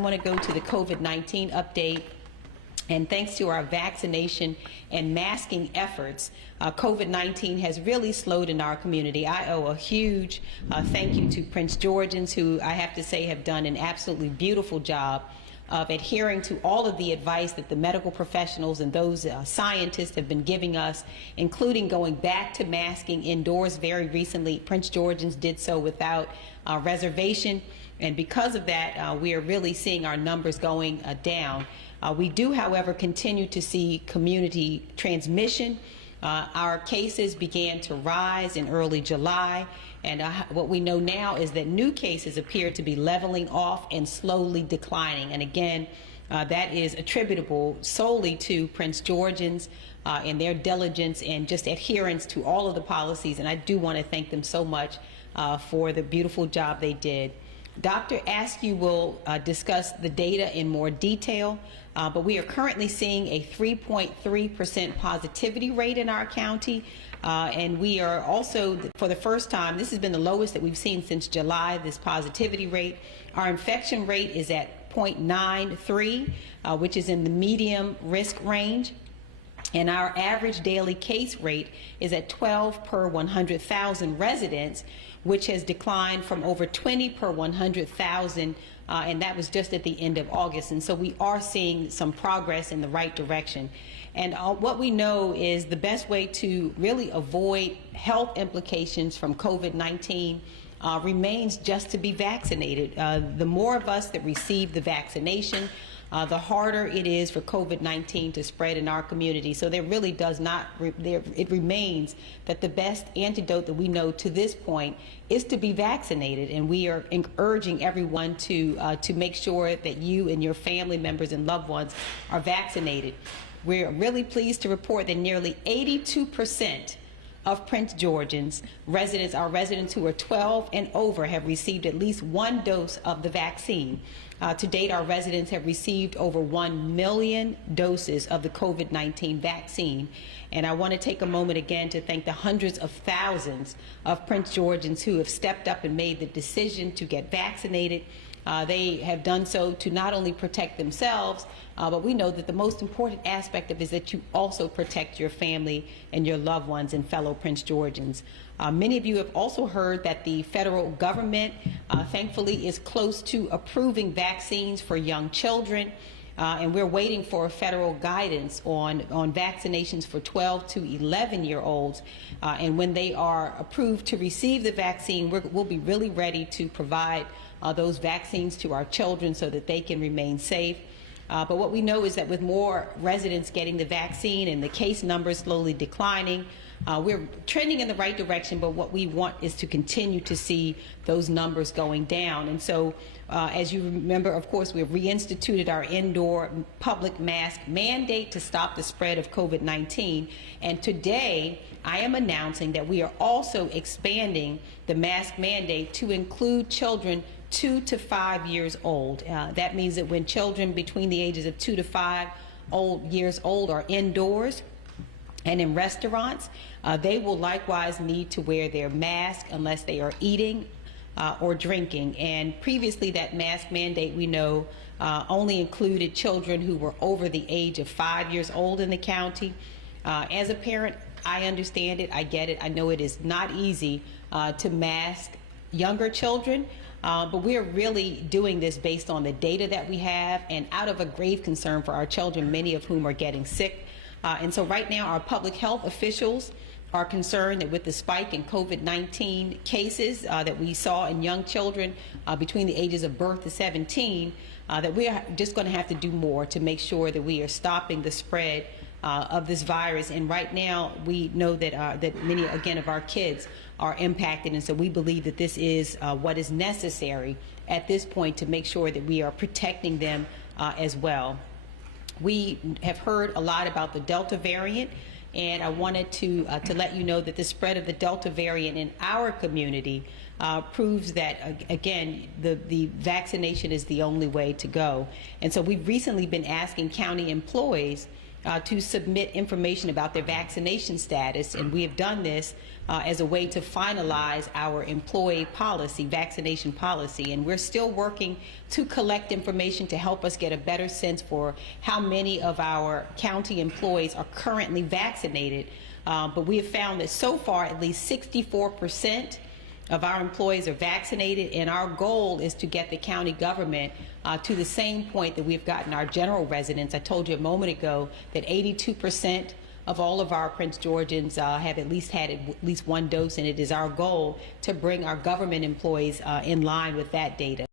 I want to go to the COVID-19 update. And thanks to our vaccination and masking efforts, COVID-19 has really slowed in our community. I owe a huge thank you to Prince Georgians, who I have to say have done an absolutely beautiful job of adhering to all of the advice that the medical professionals and those scientists have been giving us, including going back to masking indoors very recently. Prince Georgians did so without reservation, and because of that, we are really seeing our numbers going down. We do, however, continue to see community transmission. Our cases began to rise in early July, and what we know now is that new cases appear to be leveling off and slowly declining. And again, that is attributable solely to Prince Georgians and their diligence and just adherence to all of the policies. And I do want to thank them so much for the beautiful job they did. Dr. Askew will discuss the data in more detail, but we are currently seeing a 3.3% positivity rate in our county, and we are also, for the first time, this has been the lowest that we've seen since July, this positivity rate. Our infection rate is at 0.93, which is in the medium risk range. And our average daily case rate is at 12 per 100,000 residents, which has declined from over 20 per 100,000, and that was just at the end of August. And so we are seeing some progress in the right direction. And what we know is the best way to really avoid health implications from COVID-19 remains just to be vaccinated. The more of us that receive the vaccination, the harder it is for COVID-19 to spread in our community. So there really does not, it remains that the best antidote that we know to this point is to be vaccinated. And we are urging everyone to make sure that you and your family members and loved ones are vaccinated. We're really pleased to report that nearly 82% of Prince Georgians residents, our residents who are 12 and over, have received at least one dose of the vaccine. To date, our residents have received over 1 million doses of the COVID-19 vaccine. And I want to take a moment again to thank the hundreds of thousands of Prince Georgians who have stepped up and made the decision to get vaccinated. They have done so to not only protect themselves, but we know that the most important aspect of it is that you also protect your family and your loved ones and fellow Prince Georgians. Many of you have also heard that the federal government, thankfully, is close to approving vaccines for young children. And we're waiting for federal guidance on vaccinations for 12 to 11-year-olds. And when they are approved to receive the vaccine, we'll be really ready to provide those vaccines to our children so that they can remain safe. But what we know is that with more residents getting the vaccine and the case numbers slowly declining, we're trending in the right direction, but what we want is to continue to see those numbers going down. And so, as you remember, of course, we've reinstituted our indoor public mask mandate to stop the spread of COVID-19. And today, I am announcing that we are also expanding the mask mandate to include children 2 to 5 years old. That means that when children between the ages of 2 to 5 years old are indoors and in restaurants, they will likewise need to wear their mask unless they are eating or drinking. And previously, that mask mandate, we know, only included children who were over the age of 5 years old in the county. As a parent, I understand it, I get it. I know it is not easy to mask younger children, but we are really doing this based on the data that we have and out of a grave concern for our children, many of whom are getting sick. And so right now, our public health officials are concerned that with the spike in COVID-19 cases that we saw in young children between the ages of birth to 17, that we are just going to have to do more to make sure that we are stopping the spread of this virus. And right now, we know that that many, again, of our kids are impacted, and so we believe that this is what is necessary at this point to make sure that we are protecting them as well. We have heard a lot about the Delta variant, and I wanted to let you know that the spread of the Delta variant in our community proves that, again, the vaccination is the only way to go. And so we've recently been asking county employees to submit information about their vaccination status, and we have done this as a way to finalize our employee policy, vaccination policy, and we're still working to collect information to help us get a better sense for how many of our county employees are currently vaccinated. But we have found that so far at least 64% of our employees are vaccinated, and our goal is to get the county government to the same point that we've gotten our general residents. I told you a moment ago that 82% of all of our Prince Georgians have at least had at least one dose, and it is our goal to bring our government employees in line with that data.